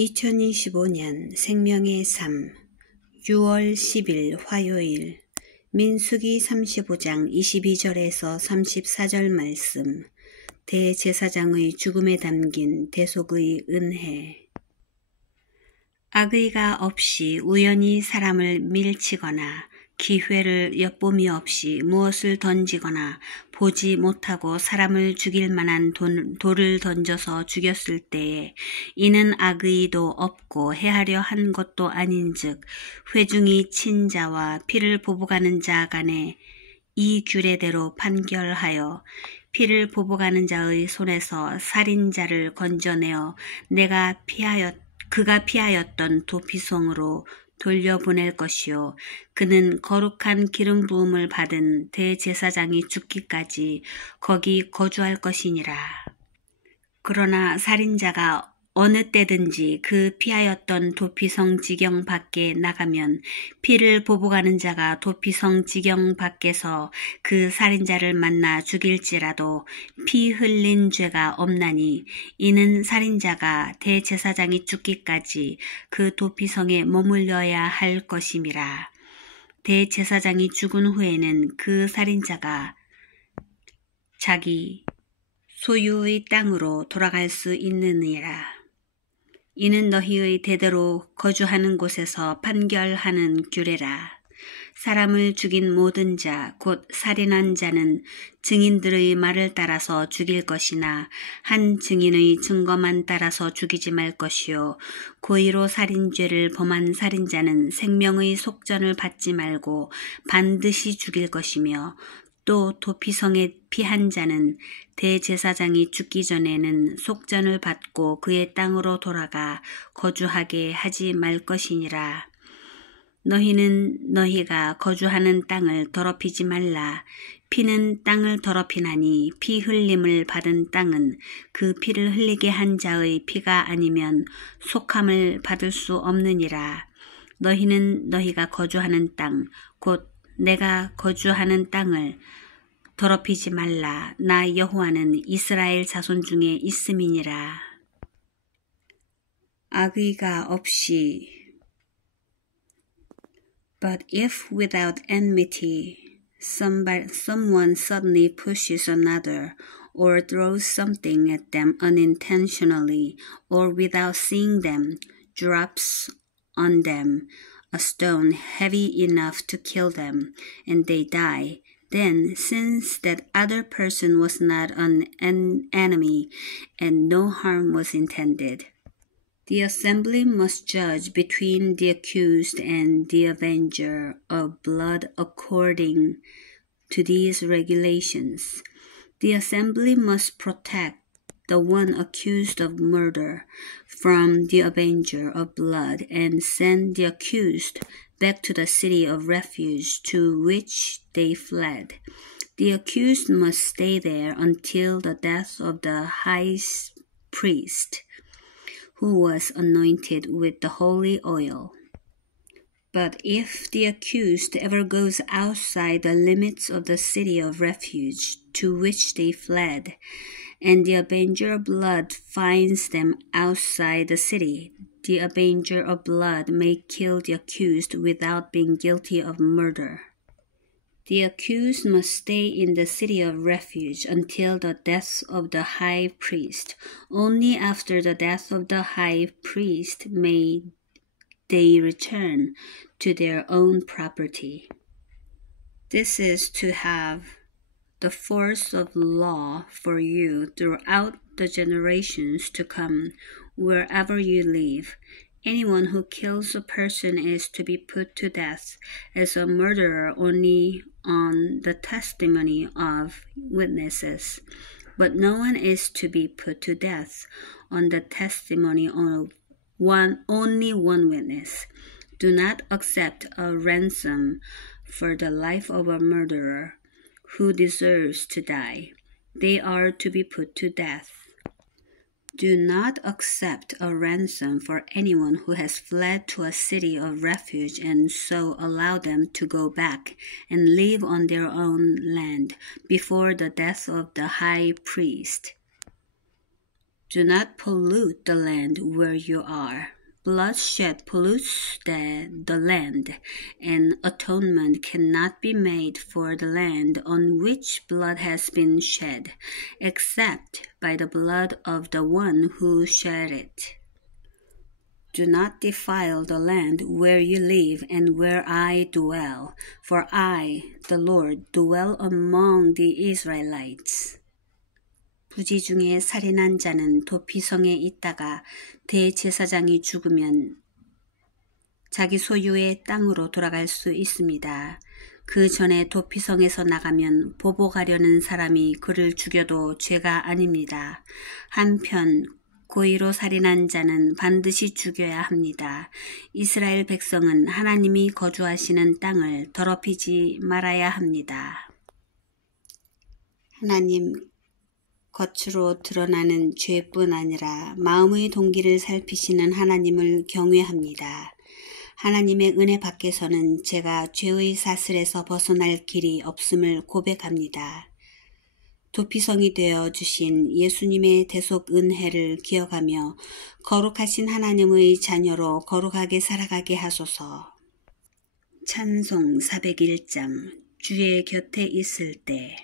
2025년 생명의 삶 6월 10일 화요일 민수기 35장 22절에서 34절 말씀 대제사장의 죽음에 담긴 대속의 은혜 악의가 없이 우연히 사람을 밀치거나 기회를 엿봄이 없이 무엇을 던지거나 보지 못하고 사람을 죽일 만한 돌을 던져서 죽였을 때에 이는 악의도 없고 해하려 한 것도 아닌즉 회중이 친 자와 피를 보복하는 자 간에 이 규례대로 판결하여 피를 보복하는 자의 손에서 살인자를 건져내어 그가 피하였던 도피성으로 돌려보낼 것이요 그는 거룩한 기름 부음을 받은 대제사장이 죽기까지 거기 거주할 것이니라. 그러나 살인자가 어느 때든지 그 피하였던 도피성 지경 밖에 나가면 피를 보복하는 자가 도피성 지경 밖에서 그 살인자를 만나 죽일지라도 피 흘린 죄가 없나니 이는 살인자가 대제사장이 죽기까지 그 도피성에 머물러야 할 것임이라. 대제사장이 죽은 후에는 그 살인자가 자기 소유의 땅으로 돌아갈 수 있느니라. 이는 너희의 대대로 거주하는 곳에서 판결하는 규례라. 사람을 죽인 모든 자, 곧 살인한 자는 증인들의 말을 따라서 죽일 것이나 한 증인의 증거만 따라서 죽이지 말 것이요. 고의로 살인죄를 범한 살인자는 생명의 속전을 받지 말고 반드시 죽일 것이며 또 도피성에 피한 자는 대제사장이 죽기 전에는 속전을 받고 그의 땅으로 돌아가 거주하게 하지 말 것이니라. 너희는 너희가 거주하는 땅을 더럽히지 말라. 피는 땅을 더럽히나니 피 흘림을 받은 땅은 그 피를 흘리게 한 자의 피가 아니면 속함을 받을 수 없느니라. 너희는 너희가 거주하는 땅, 곧 내가 거주하는 땅을 더럽히지 말라. 나 여호와는 이스라엘 자손 중에 있음이니라. 악의가 없이 But if without enmity someone suddenly pushes another or throws something at them unintentionally or without seeing them, drops on them a stone heavy enough to kill them, and they die, then since that other person was not an enemy and no harm was intended, the assembly must judge between the accused and the avenger of blood according to these regulations. The assembly must protect the one accused of murder from the avenger of blood and send the accused back to the city of refuge to which they fled. The accused must stay there until the death of the high priest, who was anointed with the holy oil. But if the accused ever goes outside the limits of the city of refuge to which they fled, and the avenger of blood finds them outside the city, the avenger of blood may kill the accused without being guilty of murder. The accused must stay in the city of refuge until the death of the high priest. Only after the death of the high priest may they return to their own property. This is to have the force of law for you throughout the generations to come, wherever you live. Anyone who kills a person is to be put to death as a murderer only on the testimony of witnesses. But no one is to be put to death on the testimony of only one witness. Do not accept a ransom for the life of a murderer who deserves to die. They are to be put to death. Do not accept a ransom for anyone who has fled to a city of refuge and so allow them to go back and live on their own land before the death of the high priest. Do not pollute the land where you are. Bloodshed pollutes the land, and atonement cannot be made for the land on which blood has been shed, except by the blood of the one who shed it. Do not defile the land where you live and where I dwell, for I, the Lord, dwell among the Israelites. 부지 중에 살인한 자는 도피성에 있다가 대제사장이 죽으면 자기 소유의 땅으로 돌아갈 수 있습니다. 그 전에 도피성에서 나가면 보복하려는 사람이 그를 죽여도 죄가 아닙니다. 한편 고의로 살인한 자는 반드시 죽여야 합니다. 이스라엘 백성은 하나님이 거주하시는 땅을 더럽히지 말아야 합니다. 하나님, 겉으로 드러나는 죄뿐 아니라 마음의 동기를 살피시는 하나님을 경외합니다. 하나님의 은혜 밖에서는 제가 죄의 사슬에서 벗어날 길이 없음을 고백합니다. 도피성이 되어 주신 예수님의 대속 은혜를 기억하며 거룩하신 하나님의 자녀로 거룩하게 살아가게 하소서. 찬송 401장 주의 곁에 있을 때